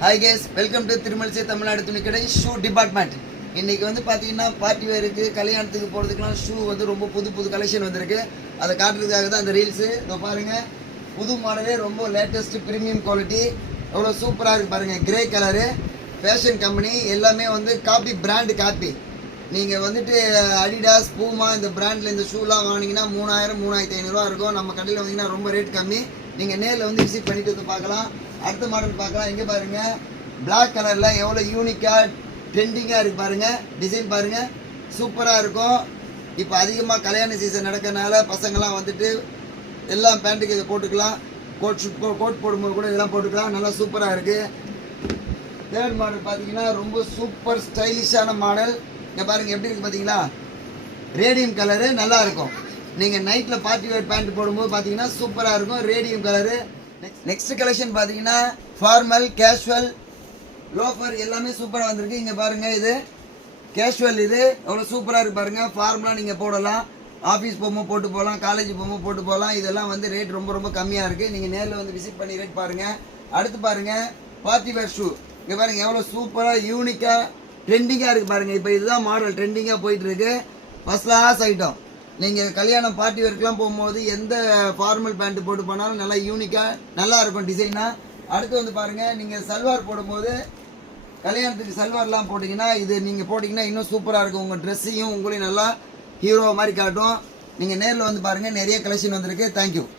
Hi guys, welcome to Thirumazhisai Tamil Nadu துணிக்கடை shoe department. இன்றைக்கி வந்து பார்த்தீங்கன்னா பார்ட்டி வேருக்கு கல்யாணத்துக்கு போகிறதுக்குலாம் ஷூ வந்து ரொம்ப புது கலெக்ஷன் வந்திருக்கு. அதை காட்டுறதுக்காக தான் அந்த ரீல்ஸு. இதோ பாருங்கள், புது மாடலே ரொம்ப லேட்டஸ்ட்டு ப்ரீமியம் குவாலிட்டி, எவ்வளோ சூப்பராக இருக்குது பாருங்கள். கிரே கலரு, ஃபேஷன் கம்பெனி, எல்லாமே வந்து காப்பி, பிராண்டு காப்பி. நீங்கள் வந்துட்டு அடிடாஸ், பூமா இந்த பிராண்டில் இந்த ஷூலாம் வாங்கினீங்கன்னா 3000-3500 இருக்கும். நம்ம கடையில் வந்தீங்கன்னா ரொம்ப ரேட் கம்மி. நீங்கள் நேரில் வந்து விசிட் பண்ணிட்டு வந்து பார்க்கலாம். அடுத்த மாடல் பார்க்கலாம். எங்கே பாருங்கள், பிளாக் கலரில் எவ்வளோ யூனிக்காக ட்ரெண்டிங்காக இருக்குது பாருங்கள். டிசைன் பாருங்கள், சூப்பராக இருக்கும். இப்போ அதிகமாக கல்யாண சீசன் நடக்கிறனால பசங்கள்லாம் வந்துட்டு எல்லாம் பேண்ட்டுக்கு இதை போட்டுக்கலாம். கோட் போடும்போது கூட இதெல்லாம் போட்டுக்கலாம். நல்லா சூப்பராக இருக்குது. தேர்ட் மாடல் பார்த்தீங்கன்னா ரொம்ப சூப்பர் ஸ்டைலிஷான மாடல். இங்கே பாருங்கள் எப்படி இருக்குது பார்த்தீங்களா. ரேடியம் கலரு நல்லா இருக்கும். நீங்கள் நைட்டில் பார்ட்டி வேர் பேண்ட் போடும்போது பார்த்தீங்கன்னா சூப்பராக இருக்கும். Radium colour. நெக்ஸ்ட் கலெக்ஷன் பார்த்தீங்கன்னா ஃபார்மல், கேஷுவல், லோஃபர் எல்லாமே சூப்பராக வந்திருக்கு. இங்கே பாருங்கள், இது கேஷுவல், இது எவ்வளோ சூப்பராக இருக்குது பாருங்கள். ஃபார்மலாக நீங்கள் போடலாம், ஆஃபீஸ் போகும்போது போட்டு போகலாம், காலேஜ் போகும்போது போட்டு போகலாம். இதெல்லாம் வந்து ரேட் ரொம்ப கம்மியாக இருக்குது. நீங்கள் நேரில் வந்து விசிட் பண்ணி ரேட் பாருங்கள். அடுத்து பாருங்கள், பார்ட்டி வேர் ஷூ. இங்கே பாருங்கள் எவ்வளோ சூப்பராக யூனிக்காக ட்ரெண்டிங்காக இருக்குது பாருங்கள். இப்போ இதுதான் மாடல் ட்ரெண்டிங்காக போயிட்டுருக்கு. First class item. நீங்கள் கல்யாணம் பார்ட்டி ஒர்க்கெலாம் போகும்போது எந்த ஃபார்மல் பேண்ட்டு போட்டு போனாலும் நல்லா யூனிக்காக நல்லா இருக்கும் டிசைனாக. அடுத்து வந்து பாருங்கள், நீங்கள் சல்வார் போடும்போது கல்யாணத்துக்கு சல்வார்லாம் போட்டிங்கன்னா இது நீங்கள் போட்டிங்கன்னா இன்னும் சூப்பராக இருக்கும். உங்கள் ட்ரெஸ்ஸையும் உங்களையும் நல்லா ஹீரோ மாதிரி காட்டும். நீங்கள் நேரில் வந்து பாருங்கள், நிறைய கலெக்ஷன் வந்திருக்கு. தேங்க்யூ.